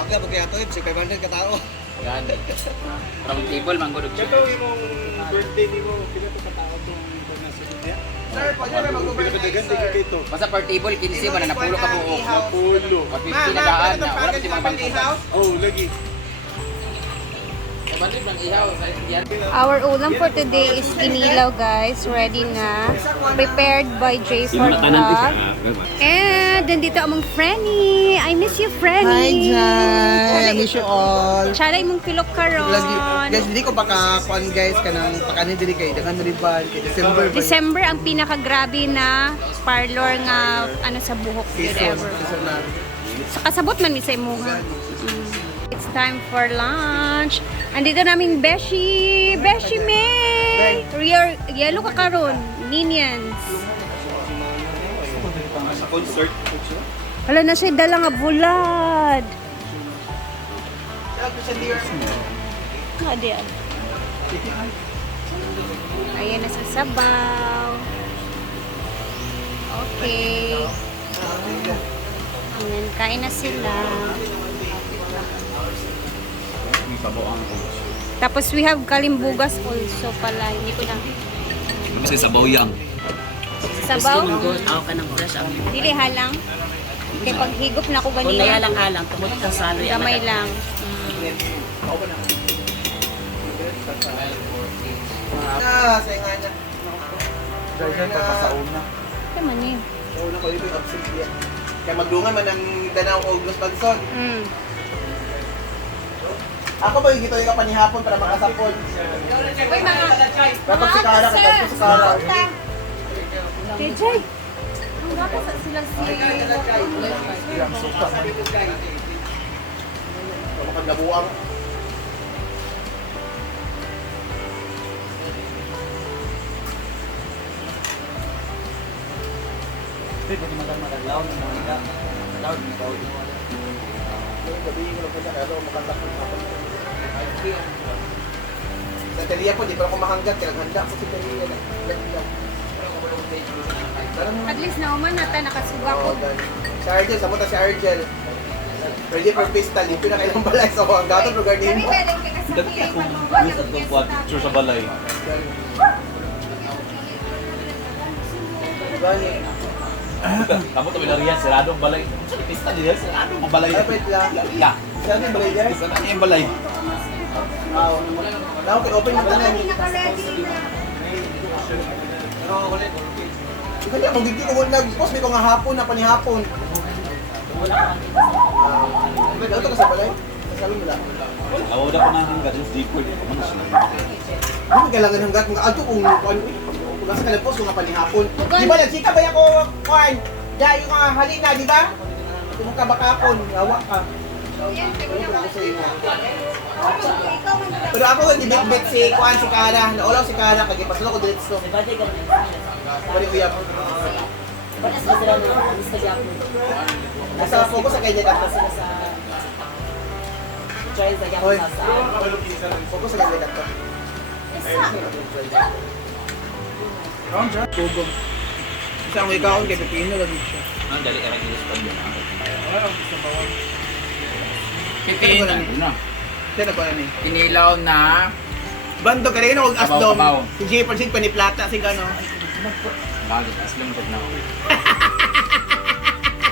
Wag na pag yato, si 500 ka tao. Gani. From table man gud Ito yung birthday ni mo. Pila to katao itong ito na sa India? Sir, pwede na ka ito. Basta per table 15 man na napulo ka buok. Napulo. Pag 50 na daan na wala di mga bangko. Oh, lagi. Our ulam for today is inilaw, guys. Ready na. Prepared by J for Vlog. And nandito among Frenny. I miss you, Frenny. Hi, Jan! I miss you all. Tsara imong pilok karon. Guys, hindi ko baka kuan guys kanang pakanin diri kay dagan riban kay December ba? December ang pinakagrabe na parlor nga ano sa buhok Season, season na. Sa kasabot man ni sa imuha. Mm. Time for lunch. Andito namin Beshi. Beshi May. Real, yellow ka karon. Minions. Sa concert. Wala na siya dala nga bulad. Adi, adi. Ayan na sa sabaw. Okay. Ayan, kain na sila. Tapos we have kalimbugas also pala. Hindi ko na. Kasi sabaw yang. Sabaw? Ako ka ng fresh ang Dili halang. Kaya pag higop na ako ganina. nayalang-alang, tumot ka sa ano yan. Gamay lang. Ah, sa nga na. Dahil dyan pa sa una. Kaya man yun. Sa una ko dito yung absent yan. Kaya magdungan man ang Danao o Los Banson. Mm. Ako ba yung gito yung kapanihapon para makasapon? Uy, mga... Kapag si Kara, kapag si Kara. DJ! Ang gata sa sila si... Kapag nabuang. Gabi ko lang punta, kaya ako makanta ko hapon. Sa Telia po, di pa ako makanggat, kaya naghanda ko sa Telia. Nagdag. At least nauman nata nakasuga ko. Si Argel, sa muta si Argel. Ready for pistol, yung pinakailang balay sa mga gatong lugar din mo. Dati akong gusto itong kuha picture sa balay. Bani. Tamo to Villarreal, sarado ang balay. Pista din yan, sarado ang balay. Dapat lang. Ya, Saan yung balay guys? sarado yung balay. Wow. Now, okay, open mo tanan. naka-ready na. Ikaw niya, kung hindi ko nag-post, may ko nga hapon na panihapon. May daw ka sa balay? Sabi mo lang. Na ko na hanggang yung zipper. Ano sila? Mo kailangan hanggat mga ato kung ano eh. Kung nasa ka nag-post, nga panihapon. Di ba, nagsika ba ako, Kwan? Diya, yung mga halina, di ba? Kung ka bakapon, yawa ka. Pero ako hindi bit-bit si Kwan, si Kara. Naulaw si Kara, kaya pasalo ko diretso. Alis ka dyan. Nasa focus sa kanya dapat. Sila sa... Try sa sa sa... Focus sa kanya dapat. Tugong. Isang may kaon kay Pepino lagi siya. Ang dali erang ilis pa yun. Kitin na. Ano? Siya na ko yan eh. Inilaw na Bando ka rin huwag asdom. Kabaw, kabaw. Si Jay Pansig paniplata sing ano. Bagit, aslong ko na.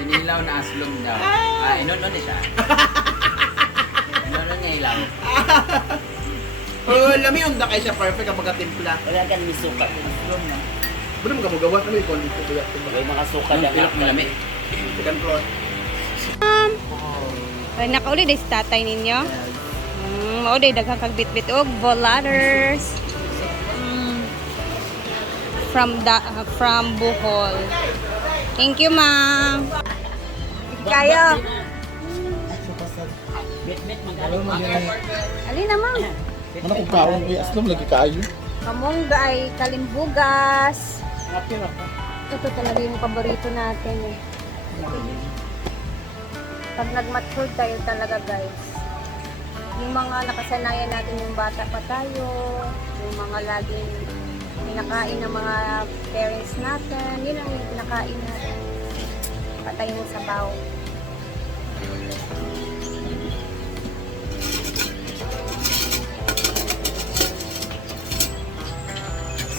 Inilaw na aslong daw. Ah, inon nun siya. Inon niya ilaw. Pero alam mo yung dakay siya perfect kapag timpla. Wala ka may suka. Pero mo gawa ano yung kondito ko yan. May mga suka Ang dyan. pilok ng lami. Second floor. Ay, nakauli day si tatay ninyo. Mm, mao day daghang kag bitbit og voladers. Mm. From da, from Bohol. Thank you, ma'am. Kayo. Ali na, ma'am. Ano kung kaon? Uy, aslam lagi kayo. Kamungga ay kalimbugas. Ito talaga yung paborito natin eh. Pag nag-mature tayo talaga guys. Yung mga nakasanayan natin yung bata pa tayo, yung mga laging pinakain ng mga parents natin, yun ang pinakain natin. Patay ng sabaw.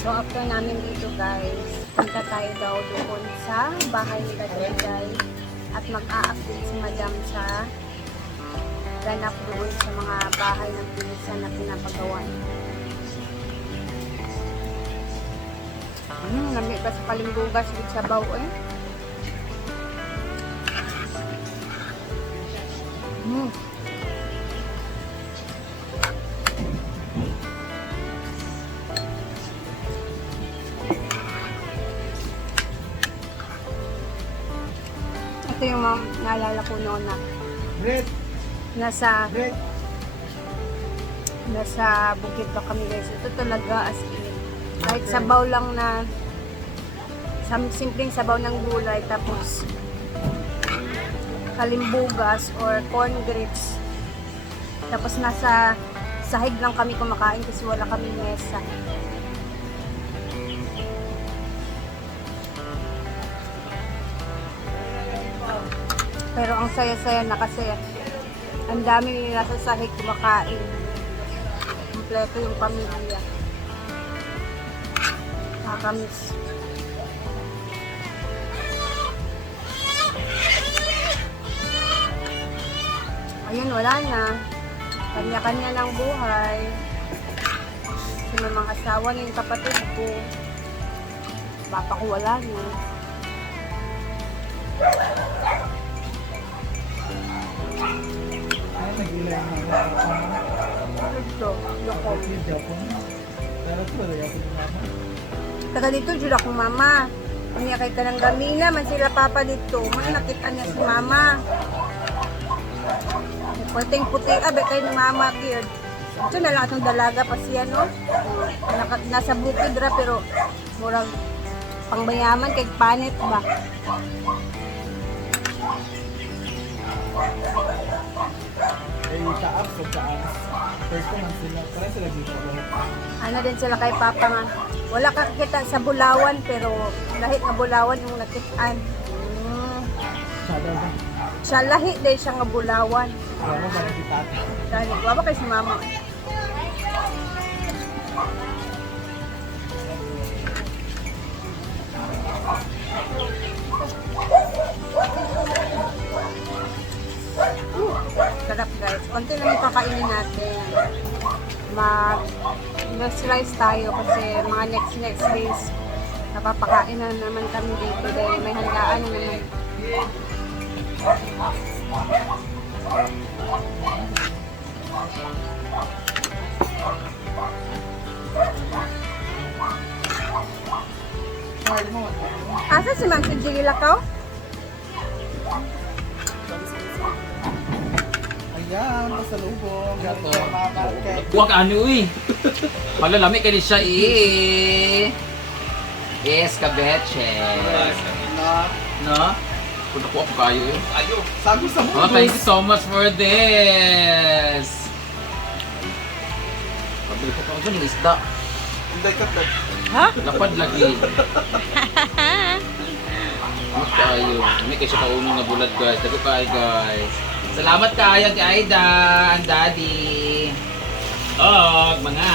So after namin dito guys, punta tayo daw doon sa bahay nila Dayday at mag-a-update si Madam sa ganap doon sa mga bahay ng pinsan na pinapagawa. Hmm, nami ba sa palimbugas with sabaw eh? Hmm. Ito yung mga naalala ko noon na nasa nasa bukid pa kami guys. Ito talaga as in. Kahit sabaw lang na sam- simpleng sabaw ng gulay tapos kalimbugas or corn grits. Tapos nasa sahig lang kami kumakain kasi wala kami mesa. Pero ang saya-saya na kasi ang dami nila sa sahig kumakain. Kompleto yung pamilya. Nakakamiss. Ayun, wala na. Kanya-kanya ng buhay. May mga asawa yung kapatid ko. Papa ko wala na. Taga dito, jud akong mama. Kanya kay kanang gamina, man sila papa dito. Man nakita niya si mama. Puting puti, abe kay ni mama kid. Ito na lang itong dalaga pa siya, no? Naka, nasa bukid ra, pero murag pangbayaman kay panit ba? Eh, taas taas. First naman sila. Para sila dito. Ano din sila kay papa nga. Wala ka kita sa Bulawan, pero lahit nga Bulawan yung nakitaan. Shadow na. Siya lahi din siya nga Bulawan. Wala ba na si tata? Dahil, kay si mama. Sarap guys. Konti lang yung kakainin natin. Mag rice tayo kasi mga next next days napapakain na naman kami dito dahil may handaan na naman. Asa si Ma'am Sujili Lakaw? Ayan, kay... Huwag ano eh. Malalami ka din siya eh. Escabeche. Na, No? Kung nakuha ko kayo eh. Ayo. sago sa Oh, mundo. thank you so much for this. Pabili ko pa ako dyan ng isda. Hindi ka ba? Ha? Lapad lagi. Ano kayo? Hindi kayo siya kaunong na bulat guys. Dago kayo guys. Salamat kayo kay Aida, ang daddy. Og, mga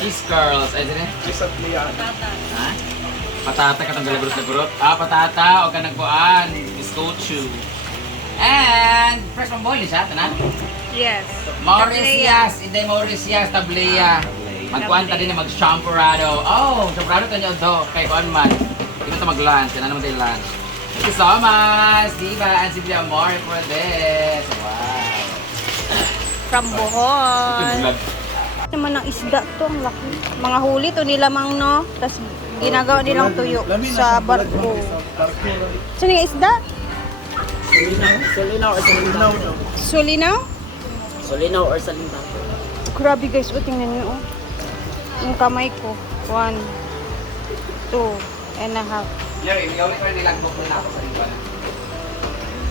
cheese curls. Ay, sino? Isang liyan. Ha? Patata ka tang galagrot-lagrot. Ah, patata o ka nagbuan. Biscochu. And, fresh from boil siya, tanan? Yes. Mauritius, hindi Mauritius, Tableya. Magkuhan ta din na mag-champorado. Oh, champorado ta niyo do. Kay kuan man. Hindi ta mag-lunch. Yan naman tayo lunch. Thank you so much, Diva and si Bia More for this. Wow. From Bohol. naman ng isda to, ang laki. Mga huli to nila mang no, tas ginagawa nilang tuyo sa barko. Saan yung isda? Solinaw or Salintao? Sulinaw? Solinaw or Salintao? Grabe guys, oh, tingnan niyo oh. Yung kamay ko. One, two, and a half. Jerry, ikaw ulit pa nilagbok na ako sa ito.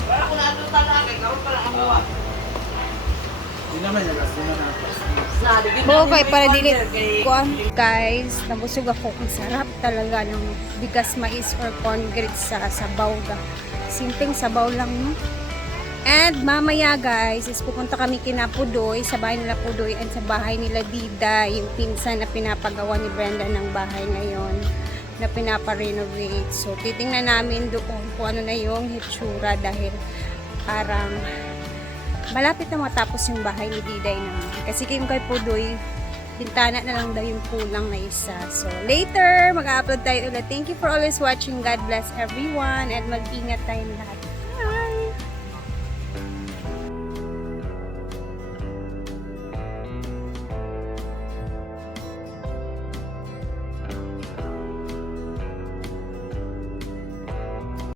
Wala ko na ito talaga, karoon pa lang ako. Hindi naman yung last na na. Bukay para dili kuan guys, nabusog ako ang sarap talaga ng bigas mais or corn grits sa sabaw ga. Simpleng sabaw lang no. And mamaya guys, is pupunta kami kina Pudoy, sa bahay nila Pudoy and sa bahay nila Dida, yung pinsan na pinapagawa ni Brenda ng bahay ngayon na pinapa-renovate. So titingnan namin doon kung ano na yung hitsura dahil parang malapit na matapos yung bahay ni Diday naman. Kasi yung kay Pudoy, bintana na lang daw yung kulang na isa. So, later, mag-upload tayo ulit. Thank you for always watching. God bless everyone. And mag-ingat tayong lahat.